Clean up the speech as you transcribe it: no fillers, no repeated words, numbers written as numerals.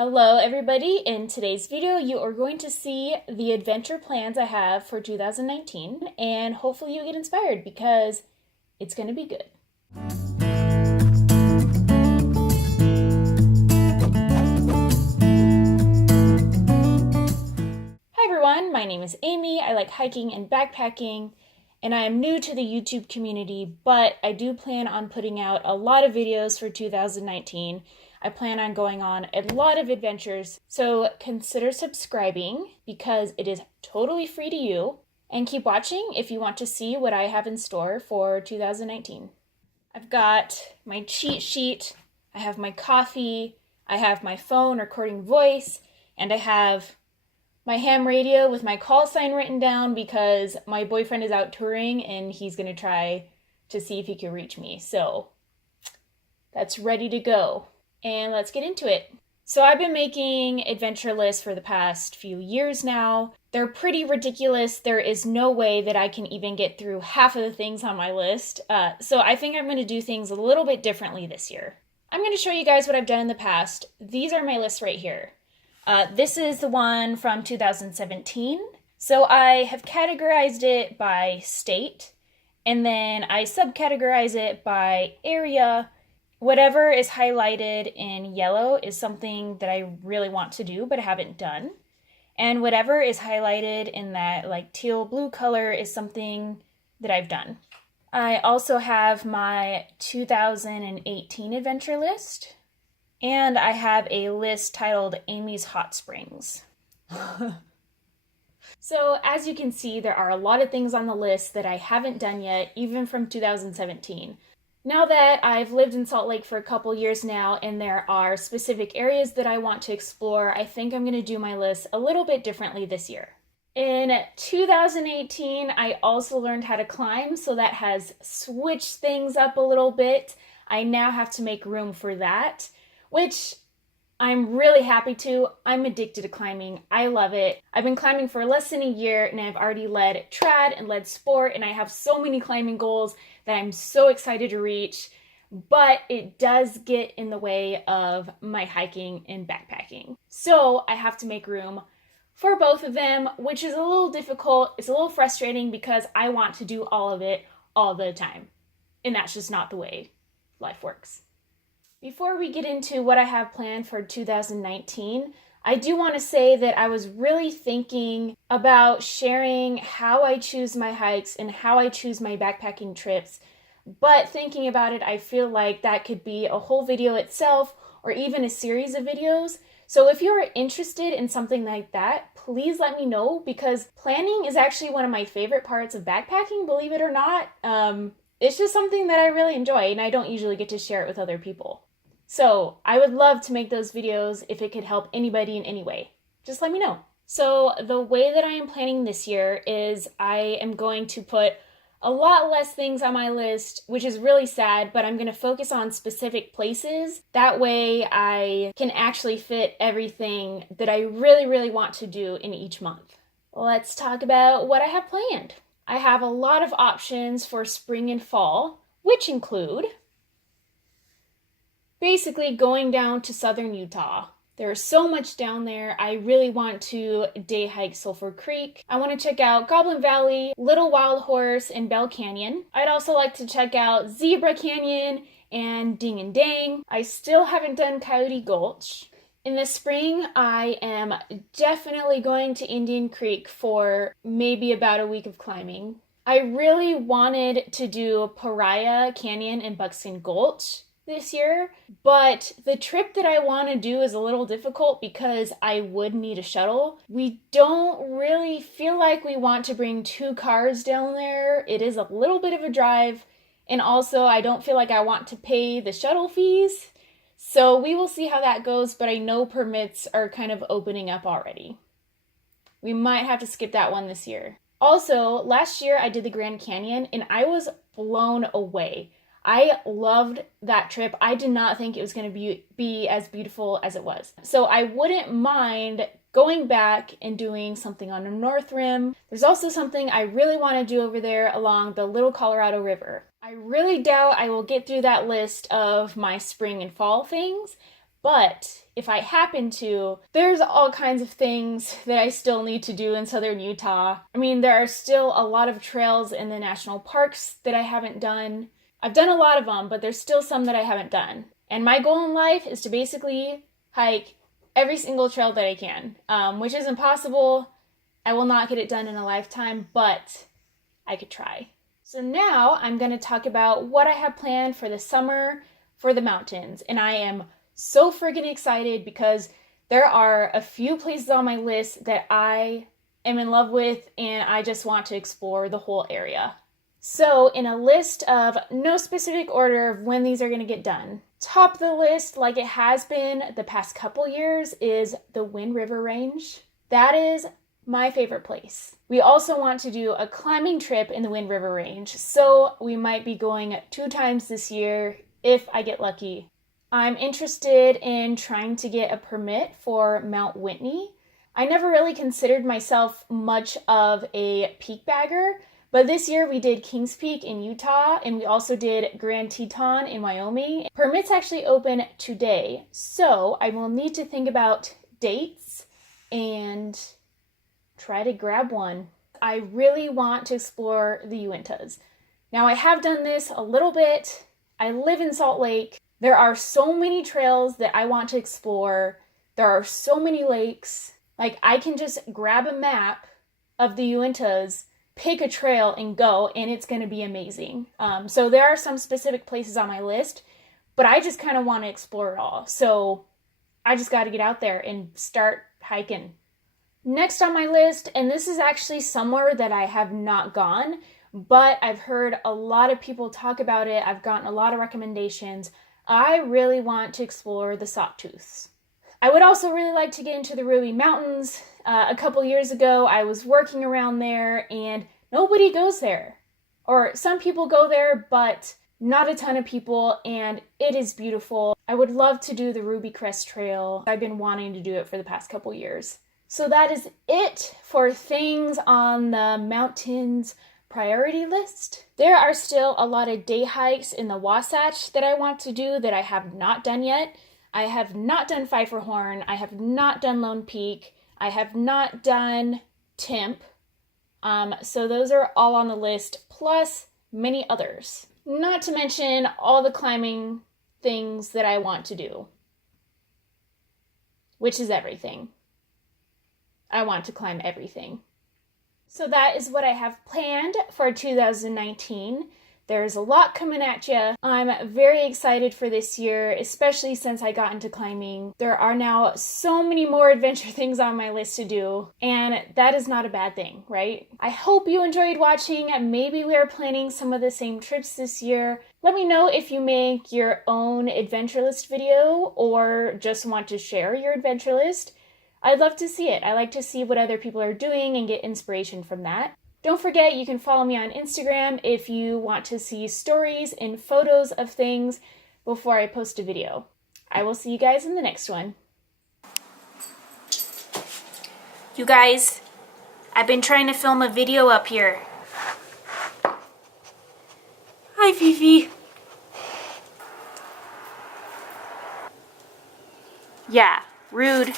Hello everybody, in today's video you are going to see the adventure plans I have for 2019 and hopefully you get inspired because it's going to be good. Hi everyone, my name is Amy. I like hiking and backpacking and I am new to the YouTube community, but I do plan on putting out a lot of videos for 2019. I plan on going on a lot of adventures, so consider subscribing because it is totally free to you, and keep watching if you want to see what I have in store for 2019. I've got my cheat sheet, I have my coffee, I have my phone recording voice, and I have my ham radio with my call sign written down because my boyfriend is out touring and he's going to try to see if he can reach me. So that's ready to go. And let's get into it. So I've been making adventure lists for the past few years now. They're pretty ridiculous. There is no way that I can even get through half of the things on my list. So I think I'm going to do things a little bit differently this year. I'm going to show you guys what I've done in the past. These are my lists right here. This is the one from 2017. So I have categorized it by state, and then I subcategorize it by area. Whatever is highlighted in yellow is something that I really want to do but haven't done. And whatever is highlighted in that like teal blue color is something that I've done. I also have my 2018 adventure list. And I have a list titled Amy's Hot Springs. So as you can see, there are a lot of things on the list that I haven't done yet, even from 2017. Now that I've lived in Salt Lake for a couple years now and there are specific areas that I want to explore, I think I'm going to do my list a little bit differently this year. In 2018, I also learned how to climb, so that has switched things up a little bit. I now have to make room for that, which I'm really happy to. I'm addicted to climbing. I love it. I've been climbing for less than a year and I've already led trad and led sport, and I have so many climbing goals that I'm so excited to reach, but it does get in the way of my hiking and backpacking. So I have to make room for both of them, which is a little difficult. It's a little frustrating because I want to do all of it all the time. And that's just not the way life works. Before we get into what I have planned for 2019, I do want to say that I was really thinking about sharing how I choose my hikes and how I choose my backpacking trips. But thinking about it, I feel like that could be a whole video itself or even a series of videos. So if you're interested in something like that, please let me know, because planning is actually one of my favorite parts of backpacking, believe it or not. It's just something that I really enjoy and I don't usually get to share it with other people. So I would love to make those videos if it could help anybody in any way. Just let me know. So the way that I am planning this year is I am going to put a lot less things on my list, which is really sad, but I'm going to focus on specific places. That way I can actually fit everything that I really, really want to do in each month. Let's talk about what I have planned. I have a lot of options for spring and fall, which include basically going down to southern Utah. There's so much down there. I really want to day hike Sulphur Creek. I want to check out Goblin Valley, Little Wild Horse, and Bell Canyon. I'd also like to check out Zebra Canyon and Ding and Dang. I still haven't done Coyote Gulch. In the spring, I am definitely going to Indian Creek for maybe about a week of climbing. I really wanted to do Pariah Canyon and Buxton Gulch this year, but the trip that I want to do is a little difficult because I would need a shuttle. We don't really feel like we want to bring two cars down there. It is a little bit of a drive, and also I don't feel like I want to pay the shuttle fees. So we will see how that goes, but I know permits are kind of opening up already. We might have to skip that one this year. Also, last year I did the Grand Canyon and I was blown away. I loved that trip. I did not think it was going to be as beautiful as it was. So I wouldn't mind going back and doing something on the North Rim. There's also something I really want to do over there along the Little Colorado River. I really doubt I will get through that list of my spring and fall things, but if I happen to, there's all kinds of things that I still need to do in southern Utah. I mean, there are still a lot of trails in the national parks that I haven't done. I've done a lot of them, but there's still some that I haven't done. And my goal in life is to basically hike every single trail that I can, which is impossible. I will not get it done in a lifetime, but I could try. So now I'm going to talk about what I have planned for the summer for the mountains. And I am so freaking excited because there are a few places on my list that I am in love with and I just want to explore the whole area. So in a list of no specific order of when these are going to get done, top of the list, like it has been the past couple years, is the Wind River Range. That is my favorite place. We also want to do a climbing trip in the Wind River Range, so we might be going 2 times this year if I get lucky. I'm interested in trying to get a permit for Mount Whitney. I never really considered myself much of a peak bagger, but this year we did Kings Peak in Utah and we also did Grand Teton in Wyoming. Permits actually open today, so I will need to think about dates and try to grab one. I really want to explore the Uintas. Now I have done this a little bit. I live in Salt Lake. There are so many trails that I want to explore. There are so many lakes. Like I can just grab a map of the Uintas, pick a trail and go, and it's going to be amazing. So there are some specific places on my list, but I just kind of want to explore it all. So I just got to get out there and start hiking. Next on my list, and this is actually somewhere that I have not gone, but I've heard a lot of people talk about it. I've gotten a lot of recommendations. I really want to explore the Sawtooths. I would also really like to get into the Ruby Mountains. A couple years ago, I was working around there and nobody goes there. Or some people go there, but not a ton of people, and it is beautiful. I would love to do the Ruby Crest Trail. I've been wanting to do it for the past couple years. So that is it for things on the mountains priority list. There are still a lot of day hikes in the Wasatch that I want to do that I have not done yet. I have not done Pfeiffer Horn. I have not done Lone Peak. I have not done Temp. So those are all on the list, plus many others. Not to mention all the climbing things that I want to do, which is everything. I want to climb everything. So that is what I have planned for 2019. There's a lot coming at you. I'm very excited for this year, especially since I got into climbing. There are now so many more adventure things on my list to do, and that is not a bad thing, right? I hope you enjoyed watching. Maybe we are planning some of the same trips this year. Let me know if you make your own adventure list video or just want to share your adventure list. I'd love to see it. I like to see what other people are doing and get inspiration from that. Don't forget, you can follow me on Instagram if you want to see stories and photos of things before I post a video. I will see you guys in the next one. You guys, I've been trying to film a video up here. Hi, Fifi. Yeah, rude.